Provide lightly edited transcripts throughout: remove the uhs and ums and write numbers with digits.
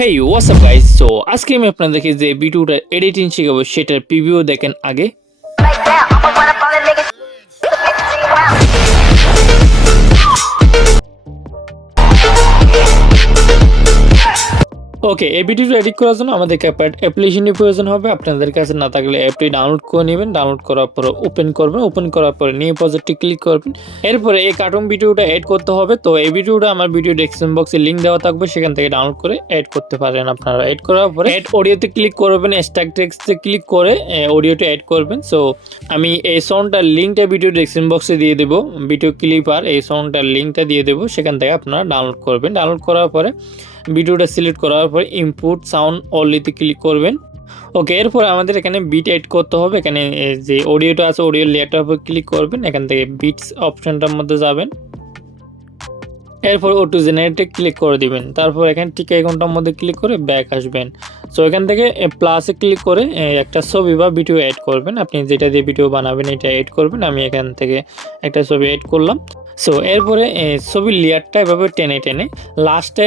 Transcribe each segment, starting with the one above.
হেই WhatsApp guys, so আজকে আমি আপনাদেরকে যে ভিডিওটা এডিটিং শেখাবো সেটার প্রিভিউ দেখেন আগে। ওকে, এই ভিডিওটা এডিট করার জন্য আমাদের CapCut অ্যাপ্লিকেশনের প্রয়োজন হবে। আপনাদের কাছে না থাকলে অ্যাপটি ডাউনলোড করে নেবেন। ডাউনলোড করার পর ওপেন করবেন। ওপেন করার পরে নিউ প্রজেক্টে ক্লিক করবেন। এরপরে এই কার্টুন ভিডিওটা এড করতে হবে। তো এই ভিডিওটা আমার ভিডিও ডেসক্রিপশন বক্সে লিঙ্ক দেওয়া থাকবে, সেখান থেকে ডাউনলোড করে এড করতে পারেন। আপনারা এড করার পরে এড অডিওতে ক্লিক করবেন, স্ট্যাক টেক্সটে ক্লিক করে অডিওটা এড করবেন। সো আমি এই সাউন্ডটার লিঙ্কটা ভিডিও ডেসক্রিপশন বক্সে দিয়ে দেবো, ভিডিও ক্লিপার এই সাউন্ডটার লিঙ্কটা দিয়ে দেবো, সেখান থেকে আপনারা ডাউনলোড করবেন। ডাউনলোড করার পরে ভিডিওটা সিলেক্ট করার পরে ইনপুট সাউন্ড অনলিতে ক্লিক করবেন। ওকে, এরপর আমাদের এখানে বিট এড করতে হবে। এখানে যে অডিওটা আছে অডিও লেয়ারটার উপর ক্লিক করবেন, এখান থেকে বিটস অপশনটার মধ্যে যাবেন। এরপর অটো জেনারেটে ক্লিক করে দিবেন। তারপর এখানে ঠিক আইকনটার মধ্যে ক্লিক করে ব্যাক আসবেন। সো এখান থেকে প্লাসে ক্লিক করে একটা ছবি বা ভিডিও অ্যাড করবেন। আপনি যেটা দিয়ে ভিডিও বানাবেন এটা অ্যাড করবেন। আমি এখান থেকে একটা ছবি অ্যাড করলাম। সো এরপরে ছবির লেয়ারটা এভাবে টেনে টেনে লাস্টে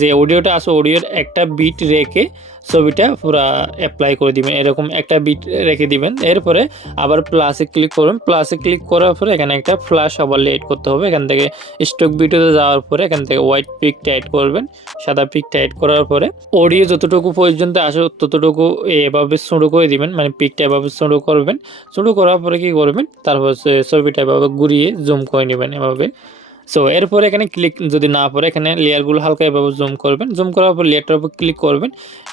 যে অডিওটা আছে অডিওর একটা বিট রেখে ছবিটা পুরা অ্যাপ্লাই করে দিবেন। এরকম একটা বিট রেখে দিবেন। এরপরে আবার প্লাসে ক্লিক করবেন। প্লাসে ক্লিক করার পরে এখানে একটা ফ্ল্যাশ ওভারলে এড করতে হবে। এখান থেকে স্টক ভিডিওতে যাওয়ার পরে এখান থেকে হোয়াইট পিকটা অ্যাড করবেন। সাদা পিকটা অ্যাড করার পরে অডিও যতটুকু পর্যন্ত আসে ততটুকু এভাবে ছোটো করে দিবেন, মানে পিকটা এভাবে ছোটো করবেন। ছোটো করার পরে কী করবেন, তারপর ছবিটা এভাবে ঘুরিয়ে জুম করে নেবেন এভাবে। সো এরপরে এখানে ক্লিক যদি না পড়ে এখানে লেয়ারগুলো হালকা এভাবে জুম করবেন। জুম করার পর লেয়ারটার উপর ক্লিক করবেন।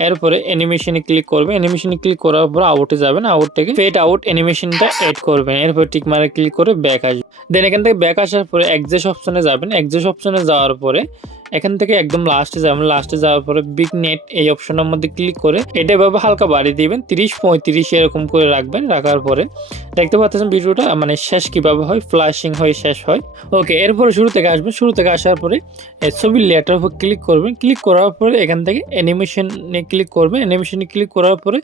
এরপরে অ্যানিমেশনে ক্লিক করবেন। অ্যানিমেশনে ক্লিক করার পর আউটে যাবেন। আউট থেকে ফেড আউট অ্যানিমেশনটা অ্যাড করবেন। এরপর টিক মারে ক্লিক করে ব্যাক আসবেন। দেন এখান থেকে ব্যাক আসার পরে অ্যাডজাস্ট অপশনে যাবেন। অ্যাডজাস্ট অপশনে যাওয়ার পরে এখান থেকে একদম লাস্টে যাবেন। লাস্টে যাওয়ার পরে বিগ নেট এই অপশনের মধ্যে ক্লিক করে এটা এভাবে হালকা বাড়িয়ে দিবেন, 30-35 এরকম করে রাখবেন। রাখার পরে দেখতে পাচ্ছেন ভিডিওটা মানে শেষ কীভাবে হয়, ফ্ল্যাশিং হয়ে শেষ হয়। ওকে, এরপরে শুরু থেকে আসবেন। শুরু থেকে আসার পরে ছবির লেয়ারটার উপর ক্লিক করবেন। ক্লিক করার পরে এখান থেকে অ্যানিমেশনে ক্লিক করবেন। অ্যানিমেশনে ক্লিক করার পরে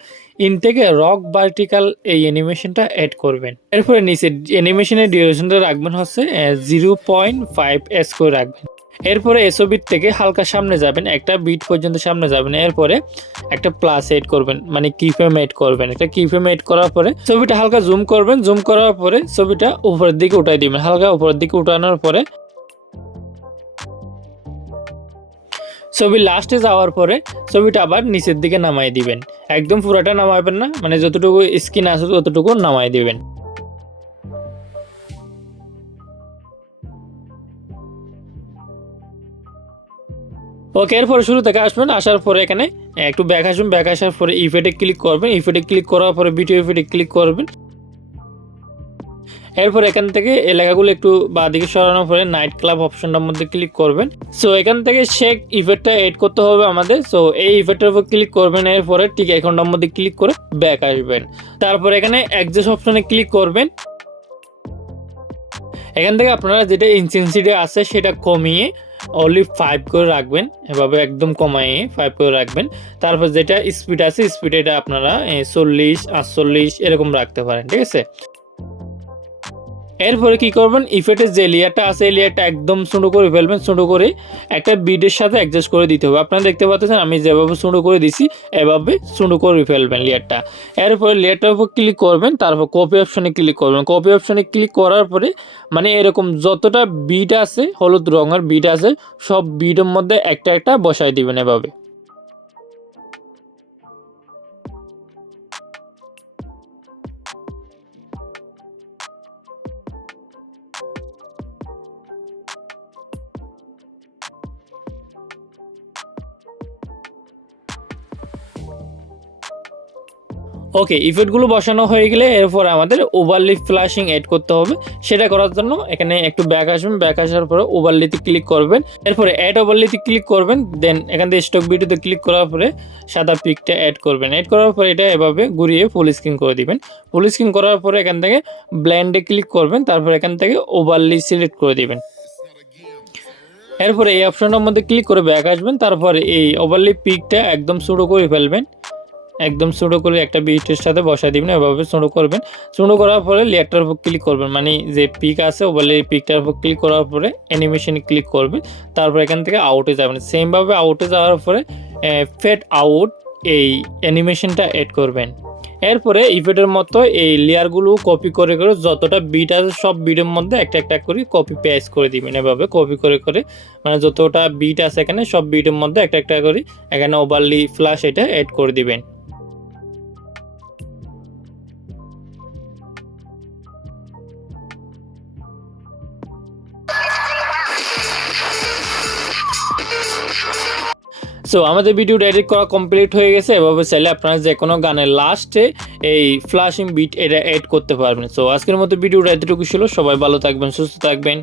ইনটেকে রক ভার্টিক্যাল এই অ্যানিমেশনটা অ্যাড করবেন। এরপরে নিচে অ্যানিমেশনের ডিউরেশনটা রাখবেন হচ্ছে 0.5s করে রাখবেন। এরপরে এসওবিট থেকে হালকা সামনে যাবেন, একটা বিট পর্যন্ত সামনে যাবেন। এরপরে একটা প্লাস এড করবেন, মানে কিফ্রেম এড করবেন। একটা কিফ্রেম এড করার পরে ছবিটা হালকা জুম করবেন। জুম করার পরে ছবিটা উপরের দিকে উঠাই দিবেন। হালকা উপরের দিকে উঠানোর পরে ছবি লাস্টে যাওয়ার পরে ছবিটা আবার নিচের দিকে নামাই দিবেন। একদম পুরোটা নামাবেন না, মানে যতটুকু স্ক্রিন আছে ততটুকু নামাই দিবেন। ওকে, এরপরে শুরু থেকে আসবেন। আসার পরে এখানে একটু ব্যাক আসবেন। ব্যাক আসার পরে ইফেক্টে ক্লিক করবেন। ইফেক্টে ক্লিক করার পরে ভিডিও ইফেক্টে ক্লিক করবেন। এরপর এখান থেকে এলাকাগুলো একটু বাঁদিকে সরানোর পরে নাইট ক্লাব অপশনটার মধ্যে ক্লিক করবেন। সো এখান থেকে শেক ইফেক্টটা এড করতে হবে আমাদের। সো এই ইফেক্টের উপর ক্লিক করবেন। এরপরে ঠিক আইকনটার মধ্যে ক্লিক করে ব্যাক আসবেন। তারপর এখানে অ্যাডজাস্ট অপশনে ক্লিক করবেন। এখান থেকে আপনারা যেটা ইনটেনসিটি আছে সেটা কমিয়ে অনলি 5 করে রাখবেন। এভাবে একদম কমাইয়ে 5 করে রাখবেন। তারপর যেটা স্পিড আছে স্পিড এটা আপনারা 40-48 এরকম রাখতে পারেন, ঠিক আছে। এরপরে কি করবেন, ইফেক্টের যে লেয়ারটা আছে এই লেয়ারটা একদম ছোটো করে ফেলবেন। ছোটো করে একটা বিটের সাথে অ্যাডজাস্ট করে দিতে হবে। আপনারা দেখতে পাচ্ছেন আমি যেভাবে ছোটো করে দিছি এভাবে ছোটো করে ফেলবেন লেয়ারটা। এরপরে লেয়ারটার উপর ক্লিক করবেন। তারপর কপি অপশনে ক্লিক করবেন। কপি অপশনে ক্লিক করার পরে মানে এরকম যতটা বিট আছে হলুদ রঙের বিট আছে সব বিটের মধ্যে একটা একটা বসাই দিবেন এভাবে। ওকে, ইফেক্টগুলো বসানো হয়ে গেলে এরপর আমাদের ওভারলি ফ্ল্যাশিং এড করতে হবে। সেটা করার জন্য এখানে একটু ব্যাক আসবেন। ব্যাক আসার পরে ওভারলিতে ক্লিক করবেন। এরপরে অ্যাড ওভারলিতে ক্লিক করবেন। দেন এখান থেকে স্টক ভিডিওতে ক্লিক করার পরে সাদা পিকটা অ্যাড করবেন। অ্যাড করার পরে এটা এভাবে ঘুরিয়ে ফুল স্ক্রিন করে দিবেন। ফুল স্ক্রিন করার পরে এখান থেকে ব্লেন্ডে ক্লিক করবেন। তারপর এখান থেকে ওভারলি সিলেক্ট করে দিবেন। এরপরে এই অপশনটার মধ্যে ক্লিক করে ব্যাক আসবেন। তারপরে এই ওভারলি পিকটা একদম ছোটো করে ফেলবেন। একদম ছোটো করে একটা বিটের সাথে বসাই দিবেন। এভাবে ছোটো করবেন। ছোটো করার পরে লেয়ারটার উপর ক্লিক করবেন, মানে যে পিক আছে ওভারলি পিকটার উপর ক্লিক করার পরে অ্যানিমেশনে ক্লিক করবেন। তারপর এখান থেকে আউটে যাবেন। সেমভাবে আউটে যাওয়ার পরে ফেড আউট এই অ্যানিমেশনটা অ্যাড করবেন। এরপরে ইফেক্টের মতো এই লেয়ারগুলো কপি করে করে যতটা বিট আছে সব বিটের মধ্যে একটা একটা করে কপি পেস্ট করে দিবেন। এভাবে কপি করে করে মানে যতটা বিট আছে এখানে সব বিটের মধ্যে একটা একটা করে এখানে ওভারলি ফ্ল্যাশ এটা অ্যাড করে দিবেন। সো আমাদের ভিডিওটা এডিট করা কমপ্লিট হয়ে গেছে। এভাবে চাইলে আপনারা যে কোনো গানের লাস্টে এই ফ্ল্যাশিং বিট এটা অ্যাড করতে পারবেন। সো আজকের মতো ভিডিওটা এতটুকু ছিল। সবাই ভালো থাকবেন, সুস্থ থাকবেন।